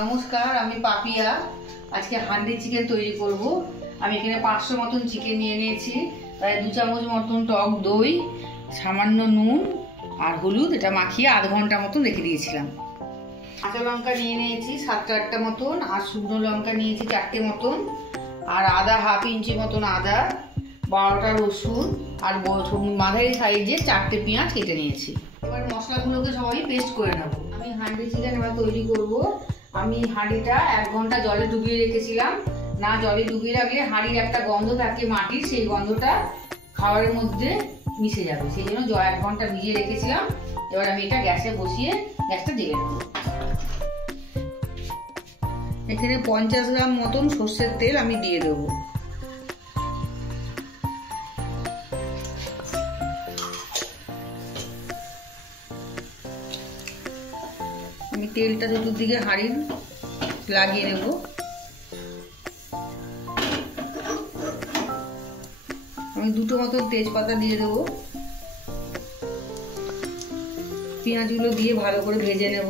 নমস্কার, আমি পাপিয়া। আজকে হান্ডি চিকেন তৈরি করব। আমি এখানে 500 মতন চিকেন নিয়ে নিয়েছি, প্রায় 2 চামচ মতন টক দই, সামান্য নুন আর হলুদ, এটা মাখিয়ে আধ ঘন্টা মতন রেখে দিয়েছিলাম। কাঁচা লঙ্কা নিয়ে নিয়েছি 7-8টা মতন, আর শুকনো লঙ্কা নিয়েছি 4টে মতন, আর আদা হাফ ইঞ্চি মতন আদা, 12টা রসুন, আর মাঝারি সাইজে 4টে পেঁয়াজ কেটে নিয়েছি। এবার মশলাগুলোকে সবাই পেস্ট করে নেব। আমি হান্ডি চিকেন এবার তৈরি করব। আমি হাঁড়িটা 1 ঘন্টা জলে ডুবিয়ে রেখেছিলাম। না, জলে ডুবিয়ে রাখলে হাঁড়ির একটা গন্ধ থাকে মাটির, সেই গন্ধটা খাবারের মধ্যে মিশে যাবে, সেই জন্য 1 ঘন্টা ভিজিয়ে রেখেছিলাম। এবার আমি এটা গ্যাসে বসিয়ে গ্যাসটা জ্বেলে নেব। এখানে 50 গ্রাম মতন সর্ষের তেল আমি দিয়ে দেবো। আমি তেলটা চতুর্দিকে হাঁড়ি লাগিয়ে নেব। আমি 2টো মতন তেজপাতা দিয়ে দেবো। পেঁয়াজগুলো দিয়ে ভালো করে ভেজে নেব।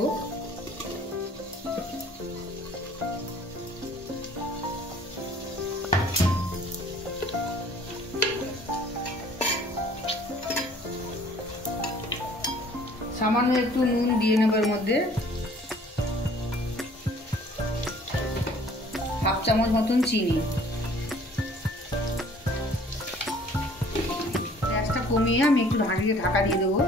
সামান্য একটু নুন দিয়ে নেব এর মধ্যে। হাফ চামচ মতন চিনি। গ্যাসটা কমিয়ে আমি একটু ঢাকা দিয়ে দেবো।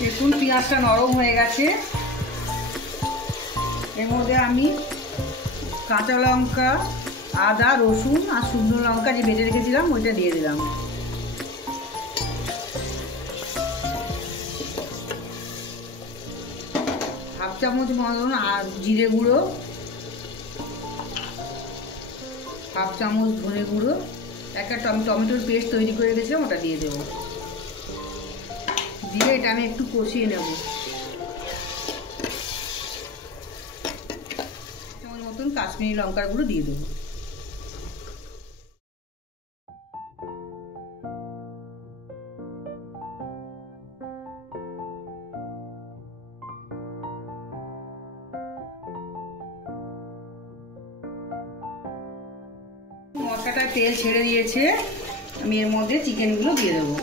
দেখুন পেঁয়াজটা নরম হয়ে গেছে। এর মধ্যে আমি কাঁচা লঙ্কা, আদা, রসুন আর শুকনো লঙ্কা যে বেটে রেখেছিলাম ওইটা দিয়ে দিলাম। হাফ চামচ মতন আর জিরে গুঁড়ো, হাফ চামচ ধনে গুঁড়ো, একটা টমেটোর পেস্ট তৈরি করে রেখেছিলাম ওটা দিয়ে দেবো। দিয়ে এটা আমি একটু কষিয়ে নেব। চামচ মতন কাশ্মীরি লঙ্কার গুঁড়ো দিয়ে দেবো। মশলাটা তেল ছেড়ে দিয়েছে, আমি এর মধ্যে চিকেনগুলো দিয়ে দেবো।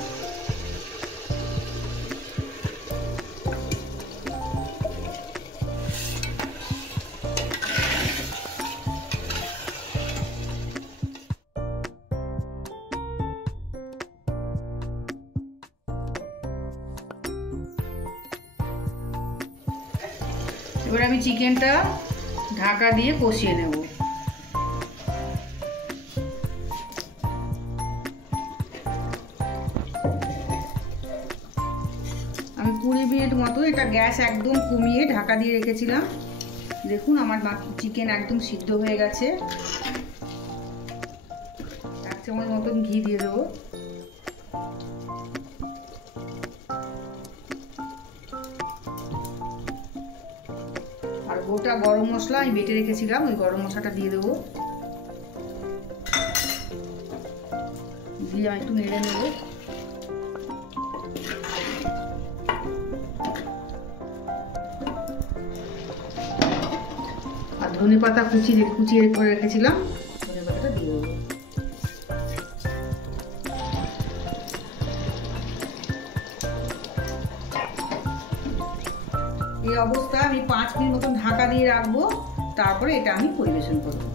এবার আমি চিকেনটা ঢাকা দিয়ে কষিয়ে নেব। আমি 20 মিনিট মতো এটা গ্যাস একদম কমিয়ে ঢাকা দিয়ে রেখেছিলাম। দেখুন আমার চিকেন একদম সিদ্ধ হয়ে গেছে। 1 চামচ মতন ঘি দিয়ে দেবো। আর গোটা গরম মশলা আমি বেটে রেখেছিলাম, ওই গরম মশলাটা দিয়ে দেবো। দিয়ে আমি একটু নেড়ে নেব। আর ধনে পাতা কুচিয়ে করে রেখেছিলাম, ধনে পাতাটা দিয়ে দেবো। এই অবস্থা আমি 5 মিনিট মতন ঢাকা দিয়ে রাখবো, তারপরে এটা আমি পরিবেশন করবো।